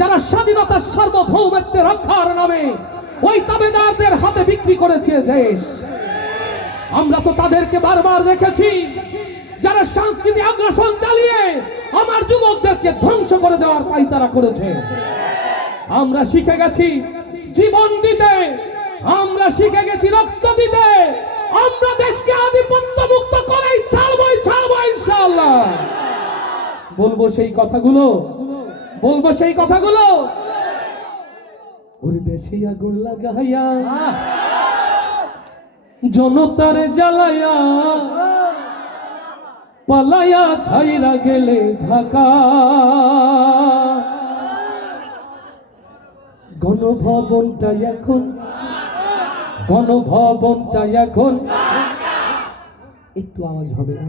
যারা স্বাধীনতার সার্বভৌমত্বের রক্ষার নামে ওই তাবেদারদের হাতে বিক্রি করেছে দেশ। আমরা তো তাদেরকে বারবার দেখেছি, যারা সাংস্কৃতিক আগ্রাসন চালিয়ে আমার যুবকদেরকে ধ্বংস করে দেওয়ার পাইতারা করেছে। আমরা শিখে গেছি জীবন দিতে, আমরা শিখে গেছি রক্ত দিতে, আমরা দেশকে আধিপত্য মুক্ত করেই ছাড়বই, ছাড়বো ইনশাআল্লাহ। বলব সেই কথাগুলো বলব সেই কথাগুলো? ওর দেশে আগুন লাগাইয়া জনতার জ্বালায়া পালায়া ছাইরা গেলে ঢাকা। গণভবনটা এখন গণভবনটা এখন। একটু আওয়াজ হবে না?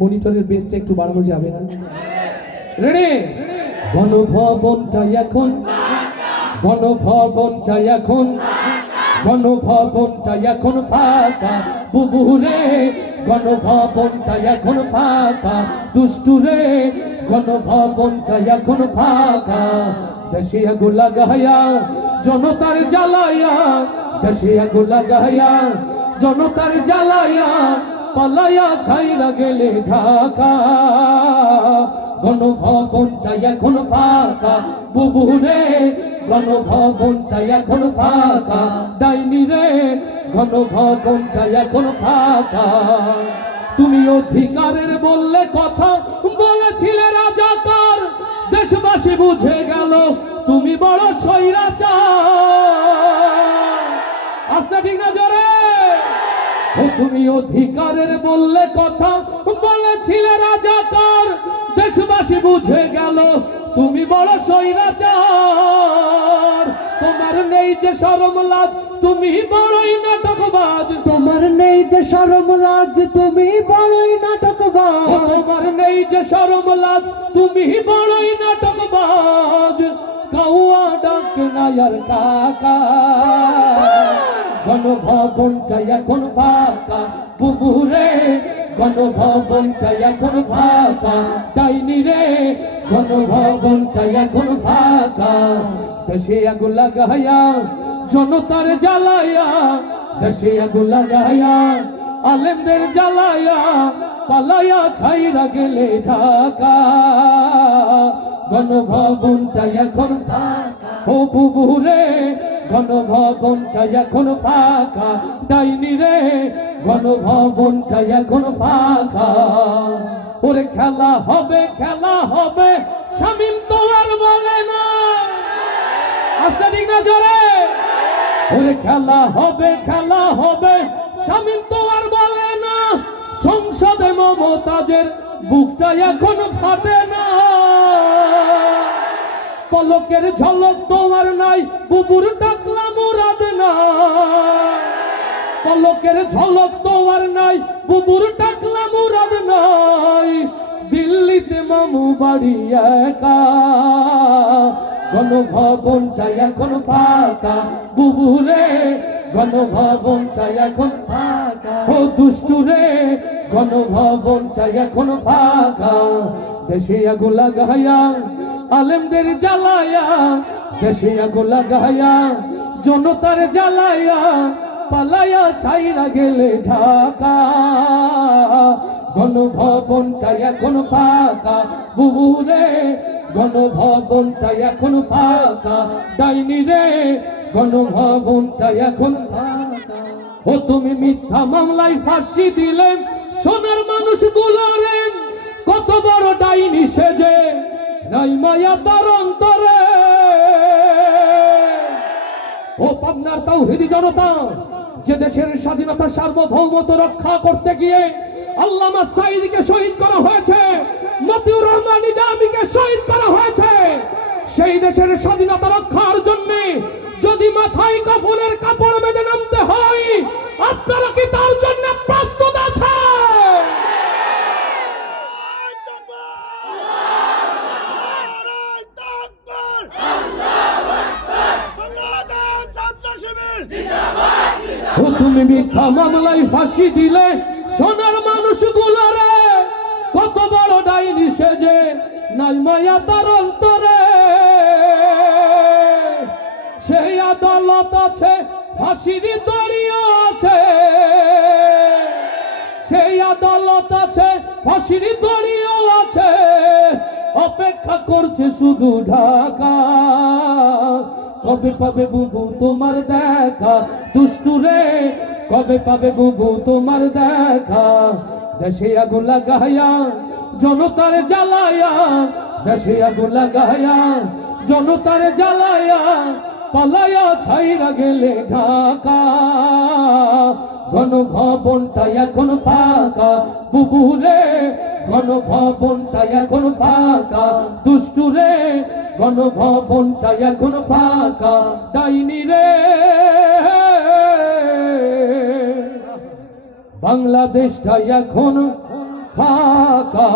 মনিটরের বেসটা একটু বাড়ানো যাবে না? রেডি গণভবনটা এখন। গণভবনটা এখন। গণভবনটা এখন ফাঁকা। বুবুরে গণভবনটা এখন ফাঁকা। দুষ্টুরে গণভবনটা এখন ফাঁকা। দেশে আগুন লাগাইয়া, জনতার জ্বালাইয়া, দেশে আগুন লাগাইয়া, জনতার জ্বালাইয়া, পালাইয়া ছাইরা গেলে ঢাকা। গণভবনটা এখন ফাঁকা। বুবুরে, গণভবনটা এখন ফাঁকা। ডাইনি রে গণভবনটা এখন ফাঁকা। তুমি অধিকারের বললে কথা, বলেছিলে রাজাকার। দেশবাসী বুঝে গেল, তুমি বড় স্বৈরাচার। আস্তে ঠিক না জোরে? তুমি অধিকারের বললে কথা, বলেছিলে রাজাকার। দেশবাসী বুঝে গেল তুমি বড় স্বৈরাচার। তোমার নেই যে শরম লাজ তুমি বড়ই নাটকবাজ। তোমার নেই যে শরম লাজ তুমি বড়ই নাটকবাজ। তোমার নেই যে শরম লাজ তুমি বড়ই নাটকবাজ। কাউয়া ডাক নায়ার কাকা। গণভবনটা এখন ফাঁকা বুবুরে গণভবনটা এখন ফাঁকা। ডাইনি রে। গণভবনটা এখন ফাঁকা। দেশে আগুন লাগাইয়া জনতার জ্বালাইয়া দেশে আগুন লাগাইয়া আলেমদের জ্বালাইয়া পালাইয়া ছাইরা গেলে ঢাকা। গণভবনটা এখন ফাঁকা। ও বুবুরে গণভবনটা এখন ফাঁকা। ডাইনি রে গণভবনটা এখন ফাঁকা। ওরে খেলা হবে খেলা হবে, শামিম তো আর বলে না। আস্তে ঠিক না জোরে? ওরে খেলা হবে খেলা হবে, শামিম তো আর বলে না। সংসদে মমতাজের বুকটা এখন ফাটে না। পলকের ঝলক তোমার নাই, বুবুর ডাকলা মুরাদ না পলকের ঝলক তোমার নাই, বুবুর টাকলা মুরাদ নাই। দিল্লিতে মামু বাড়ি একা। গণভবনটা এখন ফাঁকা, বুবুরে, গণভবনটা এখন ফাঁকা। ও দুষ্টুরে, গণভবনটা এখন ফাঁকা। দেশে আগুন লাগাইয়া আলেমদের জ্বালায়া, দেশে আগুন লাগাইয়া জনতার জ্বালায়া পালায়া ছাইরা গেলে ঢাকা। গণভবনটা এখন ফাঁকা। বুবুরে, গণভবনটা এখন ফাঁকা। ডাইনি রে গণভবনটা এখন ফাঁকা। ও তুমি মিথ্যা মামলায় ফাঁসি দিলেন, সোনার মানুষ রে কত বড় ডাইনি সেজে নাই মায়া তার অন্তরে। ও পাবনার তাও তাওহিদি জনতা যে দেশের স্বাধীনতা সার্বভৌমত্ব রক্ষা করতে গিয়ে আল্লামা সাইদকে শহীদ করা হয়েছে, মতিউর রহমান নিজামীকে শহীদ করা হয়েছে, সেই দেশের স্বাধীনতা তুমি মিথ্যা মামলায় ফাঁসি দিলে সোনার মানুষ গুলারে কত বড় ডাইনি সেজে, নাই মায়া তার অন্তরে। সেই আদালত আছে, ফাঁসির দড়িও আছে। সেই আদালত আছে, ফাঁসির দড়িও আছে। অপেক্ষা করছে শুধু ঢাকা। কবে পাবে বুবু তোমার দেখা? দুষ্টুরে কবে পাবে বুবু তোমার দেখা? দেশে আগুন লাগাইয়া জনতার জ্বালায়া, দেশে আগুন লাগাইয়া জনতার জ্বালায়া, পালায়া ছাইরা গেলে ঢাকা। ঘন ভবনটা এখন ফাঁকা বুবুরে ঘন ভবনটা এখন ফাঁকা। দুষ্টুরে ঘন ভবনটা এখন ফাঁকা। ডাইনি রে। বাংলাদেশটা এখন ফাঁকা।